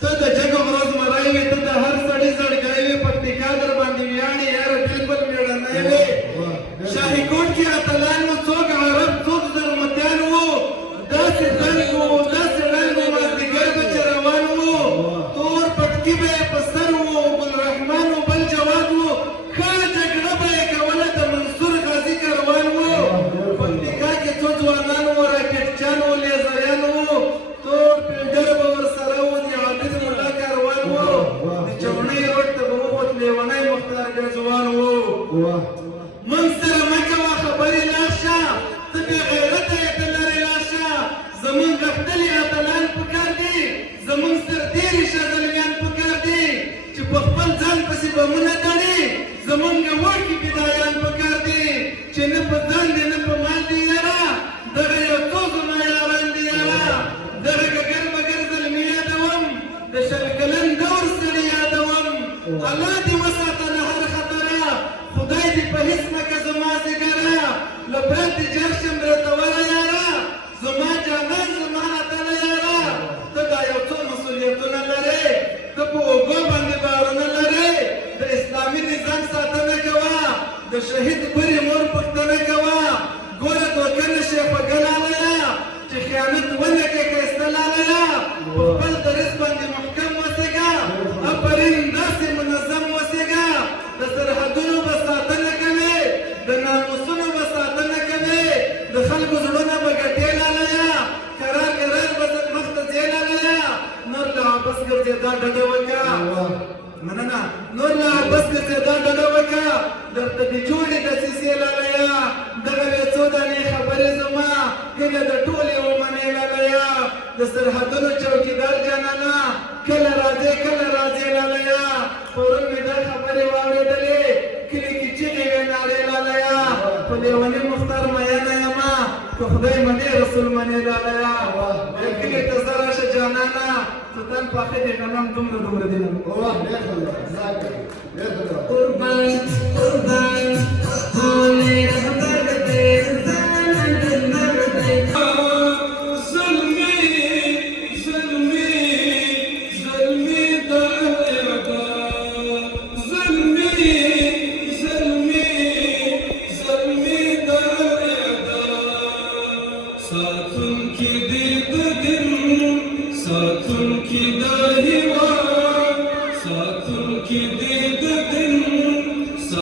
ته د جګ ورځ مړی وې ته د هر سړي زړګی وې پکتیکا در باندې ویاړې یاره بلکل مېړنی وې شاهي کوټ کې اتلان وو څوک عرب څوک زلمتیان وو داسې دنګ وو داسې ړنګ وو مازدیګر به چې روان وو تور پټکي به یې په سر وو ګلرحمان و بل جواد وو ښه جګړه به یې کوله د منصور غازي کاروان وو پکتیکا کې څو ځوانان وو راکټچیان وو لیزریان وو تور فیلډر به ورسره وو د عابد مولا کاروان وو د چوڼۍ روډ ته به ووت لیونی مختار ګرځوان وو موږ سره مه کوه خبرې لاړ شه ته بې غیرته یې ته لرې لاړ شه زموږ غښتلي اتلان پکار دي زموږ سرتېري شازلمیان پکار دي چې په خپل ځان پسې بمونه تړي زموږ وړکي فدایان پکار دي چې نه په ځان دي نه په مال دي یاره دغه یو څو زما یاران دي یاره دغه ګګر بګر زلمي یادوم د شل کلن دور سړي یادوم الله دې وساته له هر خطره خدای دې په هېڅ مکه زما زګره له پرته جار شم رتوره یاره زما جانان زما اتله یاره ته دا یو څو مسؤلیتونه لرې ته په اوږو باندې بارونه لرې د اسلامي نظام ساتنه کوه د شهید برې مور پوښتنه کوه ګوره دوکه نه شې خوږه لالیه چې خیانت ونه کړې ښایسته لالیه په خپل دریځ باندې محکم وسېږه افرین داسې منظم وسېږه د سرحدونو به ساتنه کوې د ناموسونو به ساتنه کوې د خلکو زړونه به ګټې لالیه کرار کرار به مخ ته ځې لالیه نور له عبس ګرځېدا ډډه وکړه مننه نور له عبس ګرځېدا ډډه وکړه درته دې جوړې دسیسې لالیه دغه وې څو دانې خبرې زما هیله د ټولې ومنې لالیه د سرحدونو چوکیدار جانانه کله راځې لالیه پرون مې دا خبرې واورېدلې کلي کې چغې وې نارې لالیه په لیوني مختار میینه یمه که خدای منې رسول منې لالیه کلي ته زه راشه جانانه سلطان پاخه دې غنم دومره دي قربان قربان هولې رهبر دې Satun ki dahi var, satun ki